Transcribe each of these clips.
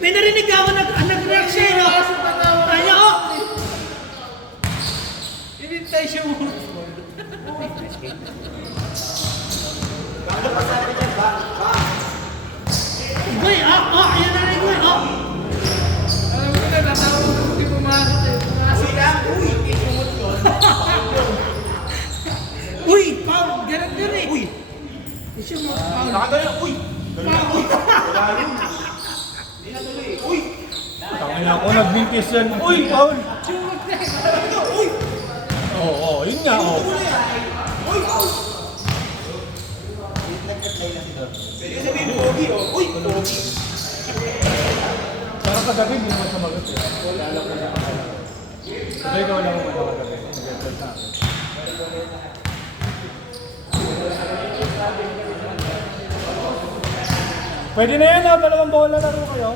May narinig ako nag-react siya, no? Kanya ko! Inintay siya mo. Uy, ayan narinig mo, Alam mo na, natawag ko hindi pumasok eh. Pumasok lang, uy! Uy, Paul, ganun din eh. Uy! Siya mo, Paul. Nakagano, uy! Paul! Tangin ako, nagmintis yan. Uy, Paul! Uy! Oo, yun nga, oo. Pwede ko sabihin pogi, oh. Uy, pogi. Parang kagabi, hindi mo sumagot eh. Sabay ka wala mo ba kagabi? Nag-report sa akin. Pwede na yan, dalawang bola laro kayo.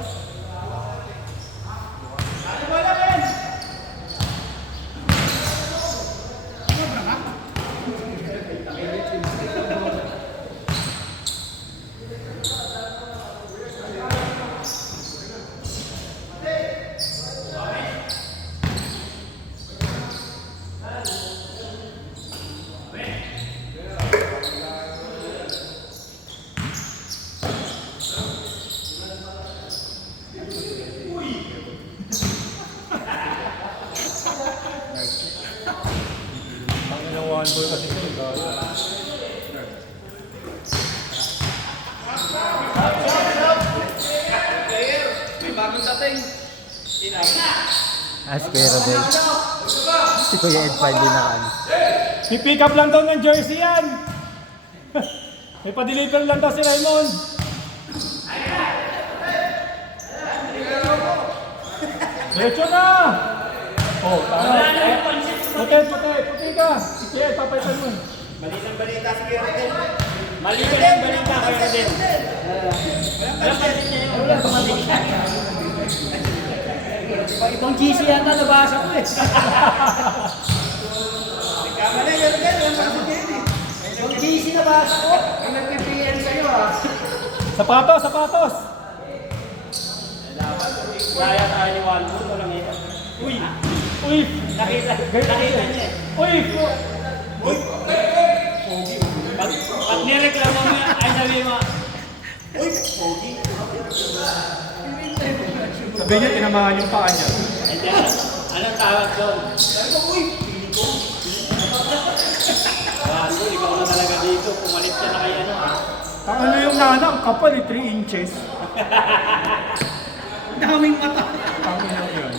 One ball kasi ito. May bagong dating. Aspero din. Si Kuya Ed pa hindi nakaano. I-pick up lang daw ng jersey yan. May pa-deliver lang daw si Raymond. Diretso na! Oh, tama. Puti ka. Sige, papaitan mo. Malitang balita si Kuya Rodel. Malitang balita Kuya Rodel. Walang pansin niya yun. Walang pansin. Ibang GC yata nabasa ko eh. Kamali, Kuya Rodel. Walang pansin niya yun eh. Ibang GC nabasa ko. Ang nag-PPN sa'yo ah. Sapatos! Kaya tayo ni Walmart. Walang ito. Uy! Uy! Nakita niya eh. Uy! Uy! Pogi. Pag nireklamo mo yan, ay sabi mo, uy, pogi. Sabi niya, tinamahan yung paa niya. Hindi, anong tawag doon? Uy, pili ko. Bago, ikaw na talaga dito. Pumalit ka na kaya ano. Ang ano yung nanang, kapal 3 inches. Daming mata. Ang inang yun.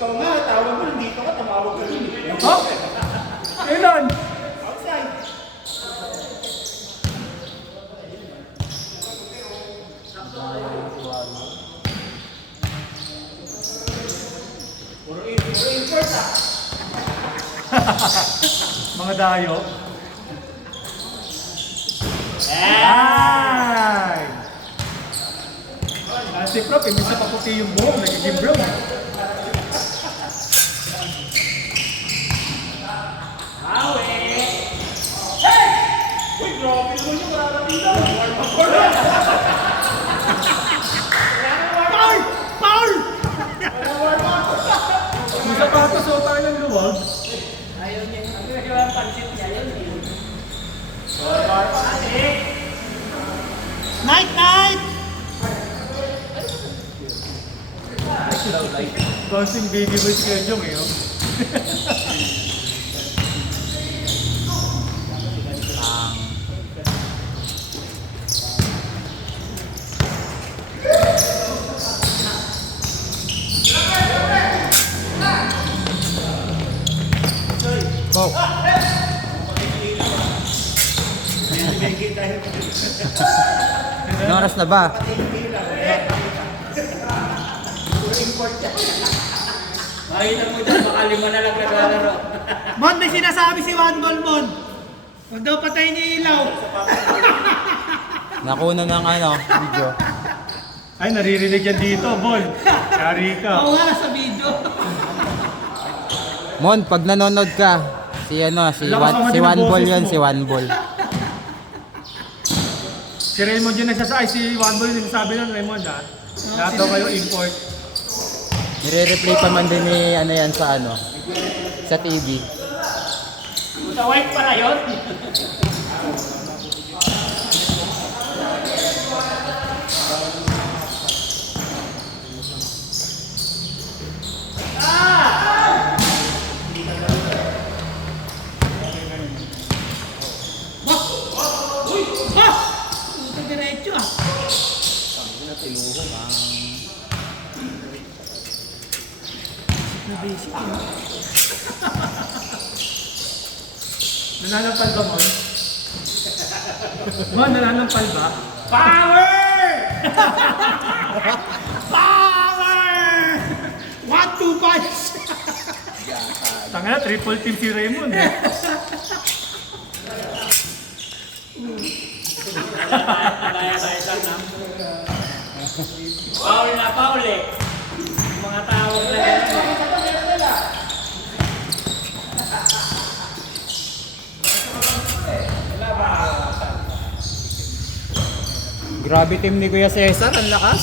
Ikaw nga, tawag mo, dito ka, tumawag ka rin. Ha? Kailan? Outside. Puro import ah. Mga dayo. Yeah! Ay! Si Prof, imbis na paputi yung buhok, nagiging brown. Maui! Hey! Uy, grabe naman yung mararating lang. Paul! Paul! Yung sapatos, so tayo ng luwag. Ayaw niya. Ang walang pansin niya yun. Night, night! Bouncing baby boy si Kuya Jong eh. Oh. Wow. Anong oras na ba? Makita mo dyan, baka 5 na lang naglalaro. Mon, may sinasabi si Juan Bol, Mon. Huwag daw patayin niya ilaw. Nakuna ng ano, video. Ay, naririnig yan dito, Bol. Yari ka. Oo nga, sa video. Mon, pag nanonood ka, si One Ball yun, si One Ball. Si Raymond yun nagsasabi, si One Ball yung nagsasabi nun, Raymond ha. Lahat daw kayo import. Nire-replay pa man din ni ano yan sa ano, sa TV. Sa white pala yun. Ha! Puto diretso ah. Basic yun. Nananampal ba, Mon? Mon, nananampal ba? Power! Power! 1, 2 punch! Tanga na, triple team si Raymond eh. Foul na foul eh. Mga tawag na ganun. Grabe team ni Kuya Cesar, ang lakas.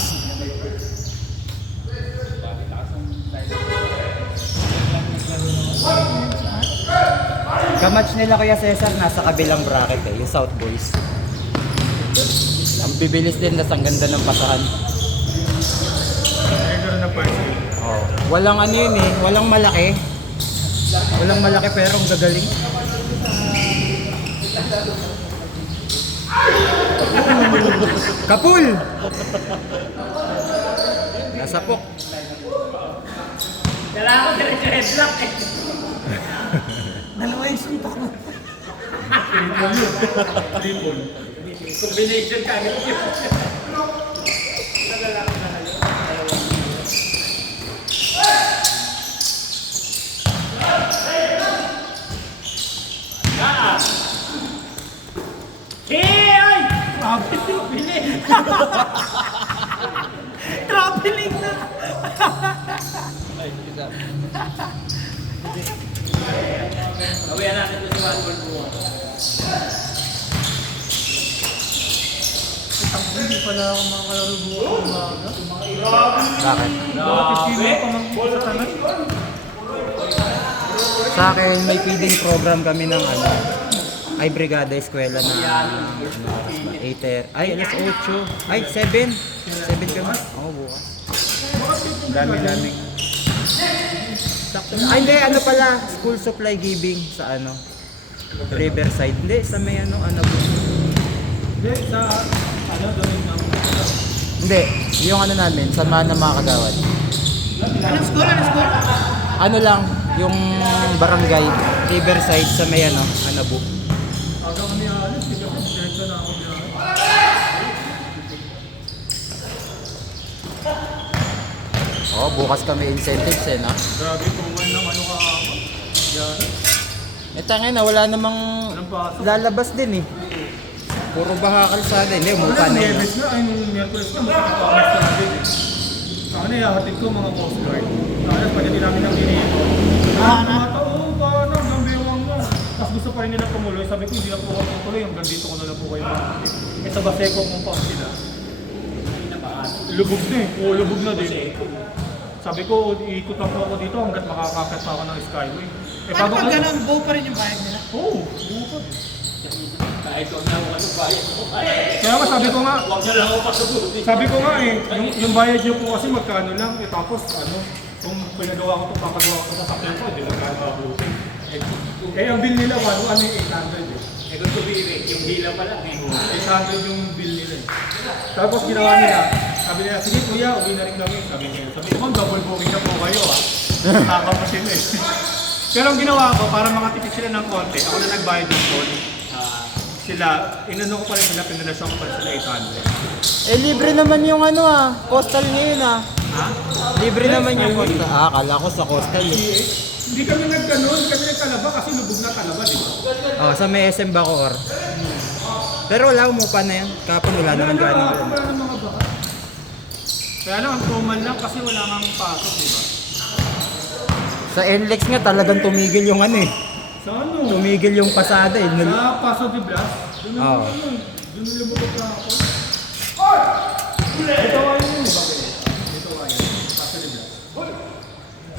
Kamatch nila Kuya Cesar, nasa kabilang bracket eh, yung South Boys. Ang bibilis din, tas ang ganda ng pasahan. Nagkaroon ng first game. Oh. Walang ano yun eh, walang malaki. Walang malaki pero ang gagaling. Kapul! Nasapok. Kailangan ko diretso headlock eh. Dalawa yung suntok mo. Triple. Combination ka agad yun. Traveling na! Gawin natin ito si Juan Bol buwan. Hindi pala ako makakalaro buong umaga. Bakit? Sino pa mang sa tanay? Sa akin, may feeding program kami ng ano, ay Brigada Eskwela na ano, 8, ay alas 8, ay 7 kami. Oo, bukas. Dami. Sakto. Ay hindi, ano pala, school supply giving sa ano, Riverside. Hindi, sa may ano, Hindi, sa ano, doon ng... hindi, yung ano namin, samahan ng mga kagawad. Anong school? Anong school? Ano lang, yung barangay, Riverside sa may ano, Anabu. Aga kami alis, hindi ako direkta na ako niya. Oh, bukas kami incentives eh, no? Grabe, kung may ng ano ka ako. Yan. Tangin na, wala namang Walang pasok. lalabas din eh. Puro baha kalsada, hindi, umupa na yun. Nieves na, ay nung Miyerkules na, makakakamas na natin eh. Ako na ihahatid ko mga Coast Guard. Tapos pagdating namin ng ginito. Oo, paano, hanggang bewang na. Tapos gusto pa rin nila tumuloy. Sabi ko, hindi na po ako tumuloy, hanggang dito ko na lang po kayo makakit. Eh sa Baseco kung pa sila. Lubog na eh, oo, lubog na din. Sabi ko, iikot lang po ako dito hanggat makakakat pa ako ng Skyway. Eh, Paano bago pag ganun, buo pa rin yung bayad nila? Oo, bukas. Kahit huwag na ako kasubay. Kaya nga sabi ko nga, Huwag na lang ako pasubuti. sabi ko nga eh, yung bayad niyo po kasi magkano lang, eh tapos ano, kung pinagawa ko ito, papagawa ko sa sakyan ko, hindi lang gano'n mabuti. Eh, ang bill nila, ano yung 800 eh. Eh kung tubirik, yung hila pa lang eh. 800 yung bill nila eh. Tapos ginawa nila, sabi nila, sige kuya, uwi na rin kami. Sabi ko, ma'am, double booking na po kayo ha. Takaw pa sila eh. Pero ang ginawa ko, para makatipid sila ng konti, ako na nagbayad ng phone. sila, inano ko pa rin sila, pinalasyon ko pa rin sila 800. Eh, libre naman yung ano coastal ngayon Ha? Libre naman yung coastal. Akala ko sa coastal eh. Hindi kami nagganon, kami nagkalaba kasi lubog na kalaba, di ba? Oh, sa may SM Bacoor. Pero wala, umupa na yan. Kapon wala naman gano'n. Wala ng mga baka. Kaya lang, ang tumal lang kasi wala nang pasok, di ba? Sa NLEX nga talagang tumigil yung ano eh. Sa ano? Tumigil yung pasada eh. Sa Paso de Blas? Doon Oo. doon lumabot na ako. Ito ay yun, di ba? Ito ay yun, Paso de Blas.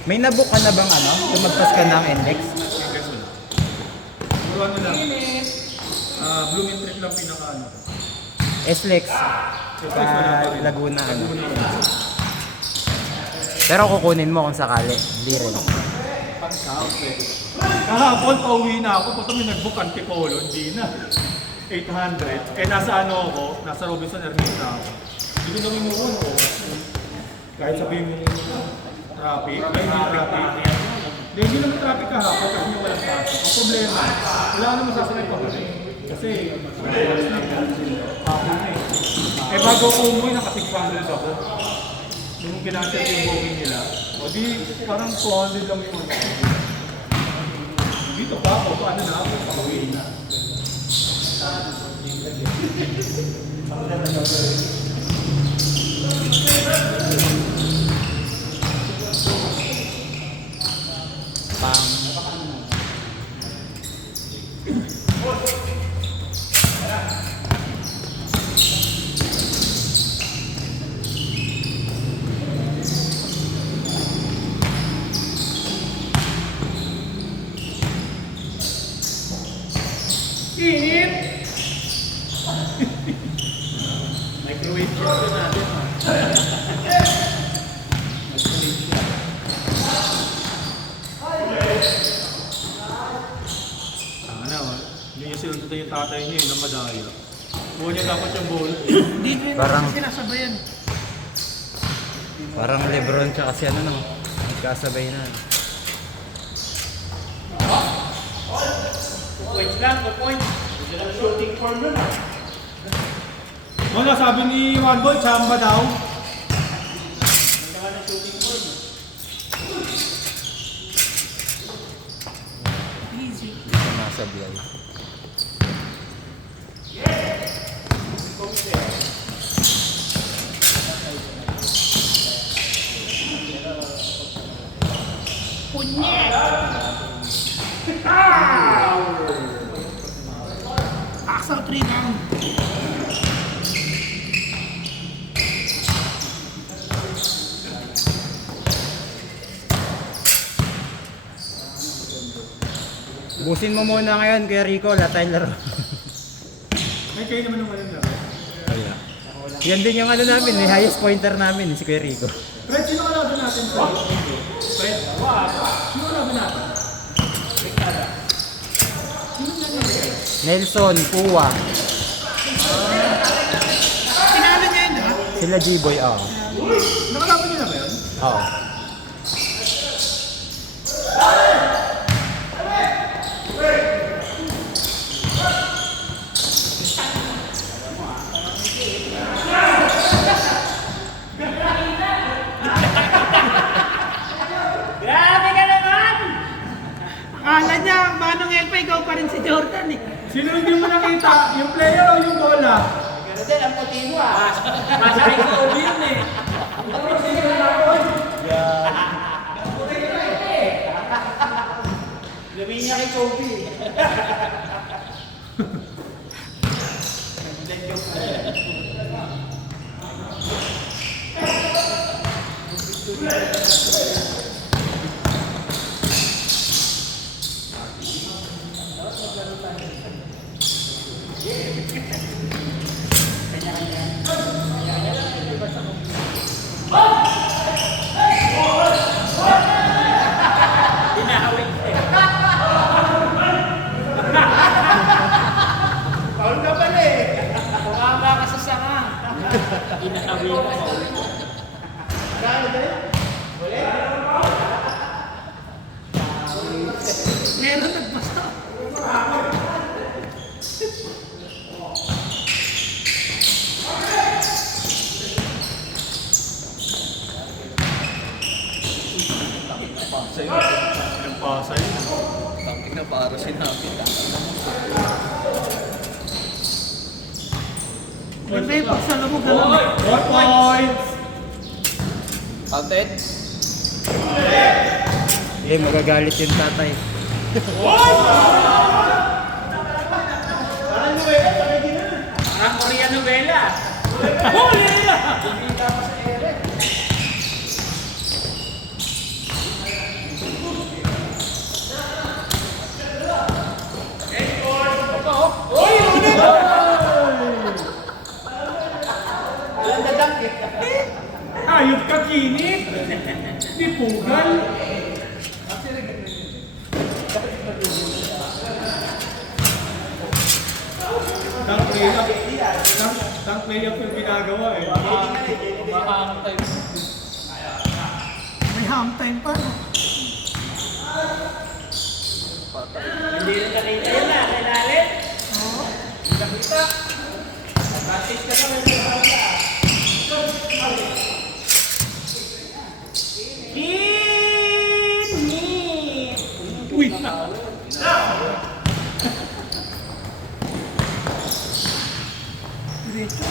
May nabook ka na bang lumagpas ka ng NLEX? Guys, wala. Puro ano lang. Blooming Tree lang pinaka-ano. SLEX. Sa Laguna Pero kukunin mo kung sakali. Hindi rin. Kahapon, pauwi na ako. Puto may nag-book Antipolo, hindi na. 800. Eh, nasa ano ako, nasa Robinson Ermita ako. Hindi ko namin move on ako. Kahit sabihin mo traffic, ay hindi traffic. Hindi naman traffic kahapon kasi yung walang pasok. Ang problema, wala naman sasakay pa ba kasi hapon na eh. Eh bago ko umuwi, naka-600 ako. Nung kinansel yung booking nila, o di parang 200 lang yung ano. Dito pa ako, paano na ako, pauwi na. Init! Microwave shot na natin. Hindi niya sinunod yung tatay niya na madaya. Buwan niya dapat yung bowl. Hindi rin Parang- kasi sinasabayan. Parang Lebron tsaka si ano magkasabay na. Points lang, 2 points. Hindi lang shooting form nun ah. Ano sabi ni One Boy, chamba daw. Hindi ka na shooting form. Easy. Ito nasa BI. Punyet! Axel 3 down. Busin mo muna ngayon, Kuya Rico, wala tayong laro. May kayo naman ng walang laro. Wala. Yan din yung ano namin, may highest pointer namin, si Kuya Rico. Fred, sino kalaban natin? Fred, sino kalaban natin? Nelson, Puwa, Tinalo niya yun, ha? sila G-Boy, Nakalaban niyo na ba yun? Oo. Grabe ka naman! Akala niya, manong Elpa, ikaw pa rin si Jordan eh. Sino hindi mo nakita? Yung player o yung bola? Pero din, ang puti mo ah. Masakay ko ulo yun eh. Gawin niya kay Kobe. Pinahawin ko. Paul ka pala eh. Bumaba ka sa sanga. Pinahawin ko. Meron nagbasta. mo ganun. 4 points! Counted? Eh, magagalit yung tatay. Parang Korean novela. Ayot ka, Kinit! Di pugal! Tank play up yung ginagawa eh. May ham time pa. No? Hindi rin nakita yun na, kailalim. Oo. Nakita. Practice ka naman sa pala. Uy! Diretso.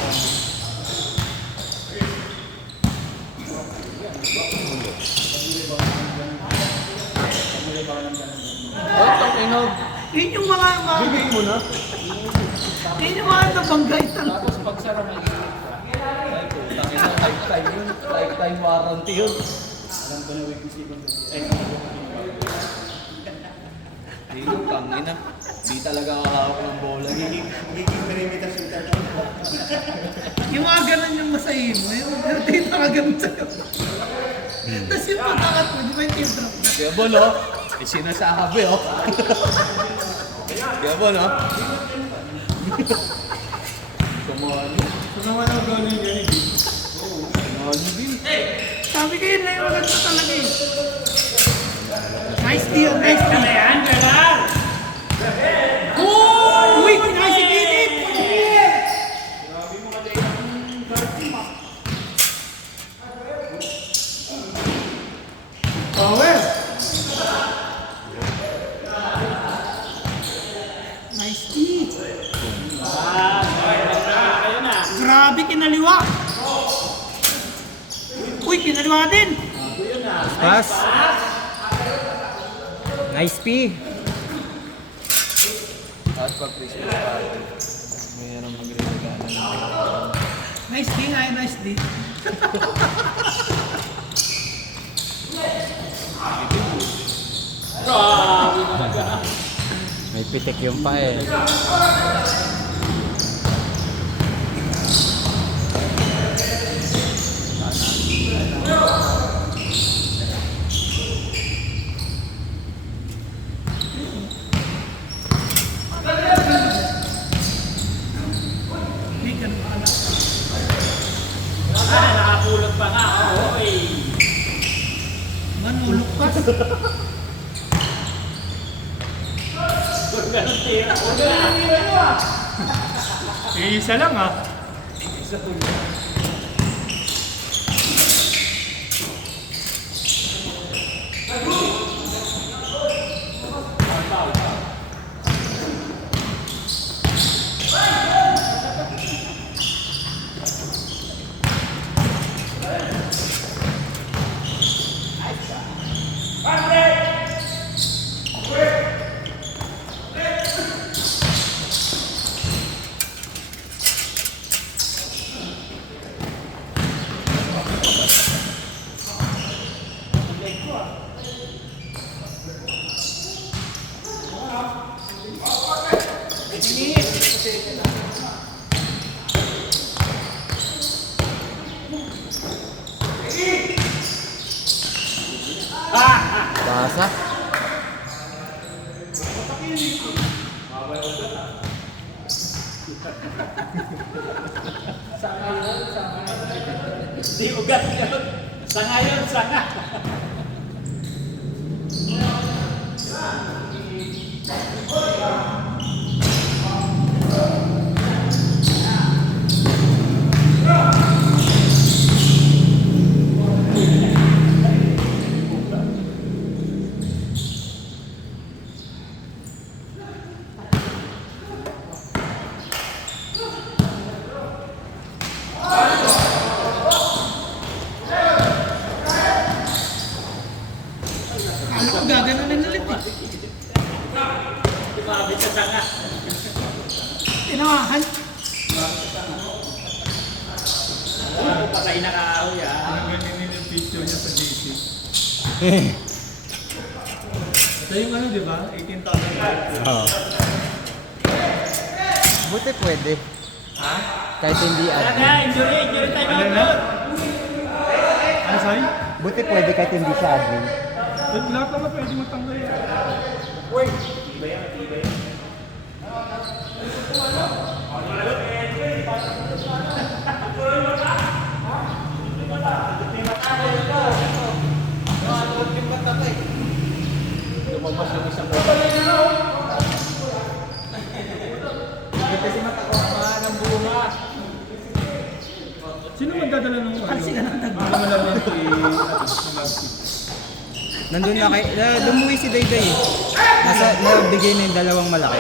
Yun yung mga Bigay mo na. yun yung mga nabanggaitan. Tapos pag sara may lifetime warranty yun. Alam ko na weakness Dino, tangina. Di talaga kakahawak ng bola. Giging perimeter shooter. Yung mga ganun yung masahin mo. Yung dito ka ganun sa'yo. Tapos yung pagkakat mo, di ba yung teardrop na? Kaya Bon, oh. Sinasabi, oh. Kaya Bon, oh. Kumano. Ito naman ang gano'n yan eh. Kumano din. Sabi ko yun na yung maganda talaga eh. Nice deal, nice deal. Yan, gano'n! Oh! Uy, nice si Kinit! Power! Nice deal. Grabe, kinaliwa. Uy, kinaliwa din. Pass. Nice P. Tapos pag Christmas party, may anong magre-regalo ng Nice deal, ay nice deal. May pitik yung pa eh. Hindi ganun ka alam. nakapulot pa nga. Oy! Manulok pa. Isa lang ah. Basa. Di ugat yun. Sanga yun, sanga. Tinawahan. Patay na kahoy ah. Ganyan yung picture niya sa JC. Ito yung ano, di ba? 18,000. Oo. Buti pwede. Ha? Kahit hindi Talaga, admin. injury time Ano out na? doon. Ano, sorry? Buti pwede kahit hindi siya admin. Lahat naman pwede magtanggal. Lumabas yung isang kasi matakuha ng bunga. Sino magdadala ng ano? Kasi ka ng tagbo. Ano naman si Nandun na kay... Lumuwi si Dayday eh. Nabigay na yung dalawang malaki.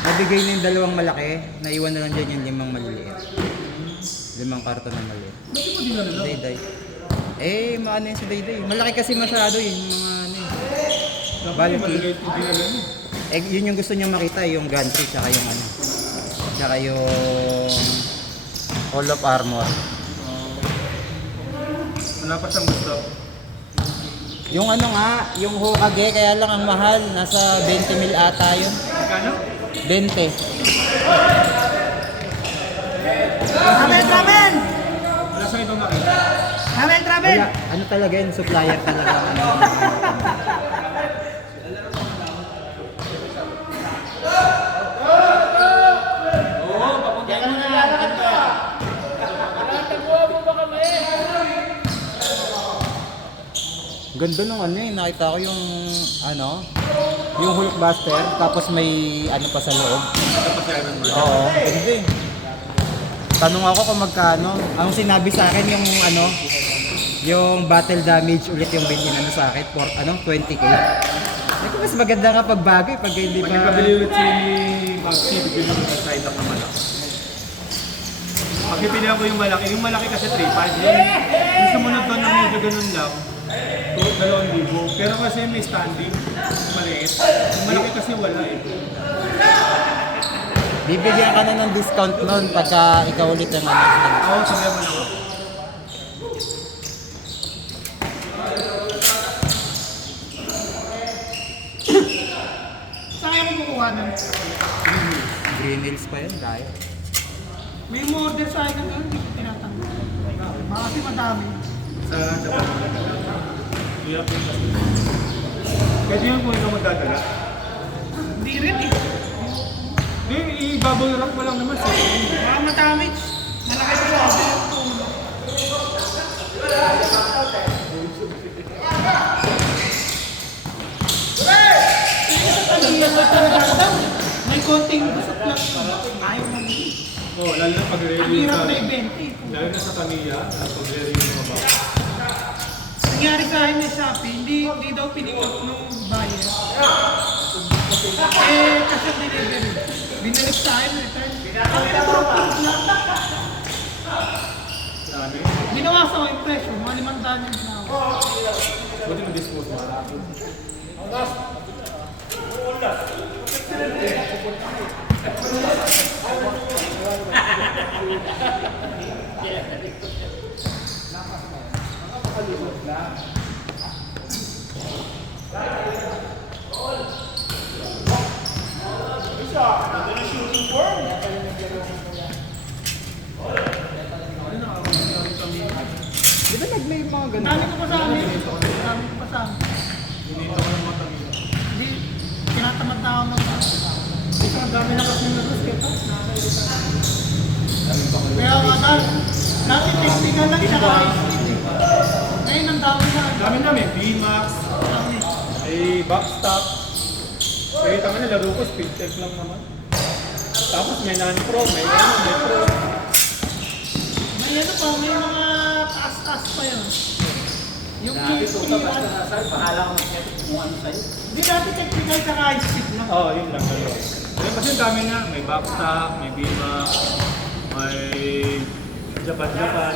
Nabigay na yung dalawang malaki. Naiwan na lang dyan yung 5 maliliit. 5 karton na maliit. Ba't di mo dinala? Dayday. Eh, maano yun si Dayday. Malaki kasi masyado yun. Yung mga ano eh. Dapat Balik. yung malagay yung dinala niyo. Eh, yun yung gusto niya makita, yung gantry, tsaka yung ano. Tsaka yung... Hall of Armor. Wala pa siyang gusto. Yung ano nga, yung Hokage, kaya lang ang mahal. Nasa 20 mil ata yun. Magkano? 20. Travel! Wala siyang ibang makita. Travel! Wala, ano talaga yun, supplier talaga. Ano, Oo, papuntahin mo na yan. Tagbuha mo ba kami? Ganda nung ano eh, nakita ko yung ano, yung Hulkbuster, tapos may ano pa sa loob. Oo, ganda eh. Tanong ako kung magkano. Ang sinabi sa akin yung ano, yung battle damage ulit yung bilhin ano sa akin, for ano, 20k. Ito mas maganda nga pag bago eh, pag hindi Pag pa... nagpabili ulit si Maxi, bigyan mo ng side up na malaki. Pagpipilihan ko yung malaki kasi 3.5 yun. Yung sumunod doon na medyo ganun lang, 2,000. Pero kasi may standing, maliit. Yung malaki kasi wala eh. Bibigyan ka na ng discount nun pagka ikaw ulit ang ano. Oo, sabihan mo na ako. Saan kayo kukuha nun? Green Hills pa yun, dahil. May order sa akin nun, hindi ko tinatanggap. Baka kasi madami. Sa Japan. Hirap yun kasi. Pwede yun kung ikaw magdadala. Hindi rin eh. I-bubble wrap mo lang naman sa Baka madamage. Malaki sa order yung tulo. May konting basat lang. Ayaw na nila. Oo, lalo na pag Ang review hirap sa... na ibenta eh. Lalo na sa pamilya, pag review yung mga baka. Nangyari sa akin ng Shopee, hindi daw pinikot nung buyer. Eh, kasi delivery. Binalik sa akin, return. Ang approve lang. Dami. Binawasan ko yung presyo, mga 500 yung binawa. Buti mo dispose mo. Di ba nag-may mga Ang ganun? dami ko pa sa amin. Ang dami ko pa sa amin. Hinihintay ko ng matamila. Hindi, tinatamad na ako mag Ito, ang dami na kasi ng risk ito. Kaya nga dati technical lang siya high speed eh. Ngayon ang dami na. Dami namin, VMAX, Dami. backstop. Kaya tanga na, laro ko, speed tech lang naman. Tapos may non-pro, may ano, may pro. May ano pa, may mga taas-taas pa yun. Yung Dati ito P1. basta na sa'yo, bahala ka mag-edit kung ano sa'yo. Hindi dati technical sa high speed lang. Oo, yun lang dalawa. Kaya kasi ang dami na, may backstop, may VMAX, may Japan,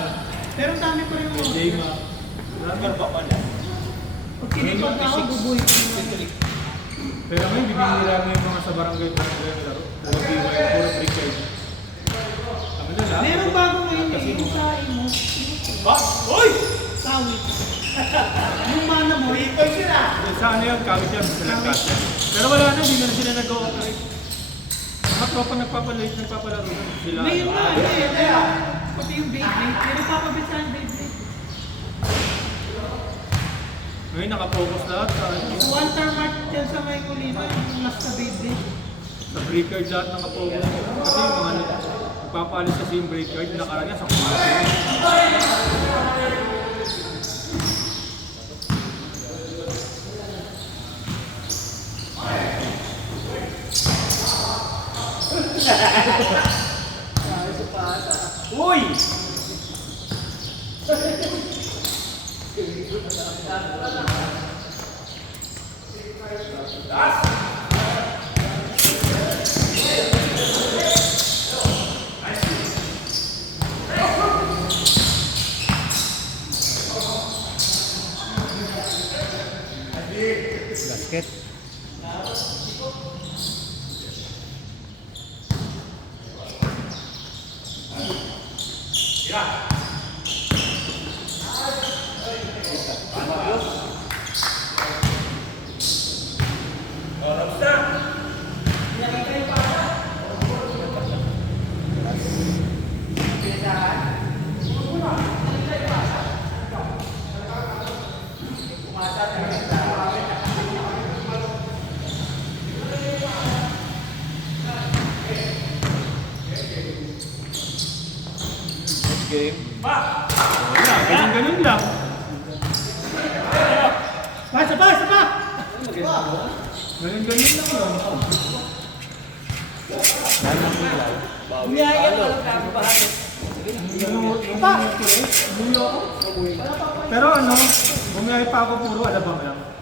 Pero ang dami ko rin may mo. JMAX. Marami pa pala. Pag tinipag na ako, bubuhay ko naman. Pero ngayon, bibihira mo yung mga sa barangay ang laro. Puro BY, puro breaker. Kami na lang. Meron bago ngayon eh, yung sa imo. Ah! Uy! Kawit. Yung mana mo, Sa ano yan, kawit yan, sa nagkasya. Pero wala na, hindi na sila nag-ooperate. Mga tropa nagpapalaro na sila. ngayon na, pati yung Beyblade. Pero papabit sa Beyblade. Ngayon nakapokus lahat sa ano. Sa Walter Mart yan sa may Colina, yung nasa Beyblade. Sa breaker lahat nakapokus. Kasi yung mga nagpapalis kasi yung breaker, nakaranya sa kumasa. Uy! Basket. Wala, ganun lang. Isa pa! Ganun lang yun. Pero ano, bumiyahe pa ako puro alabang lang.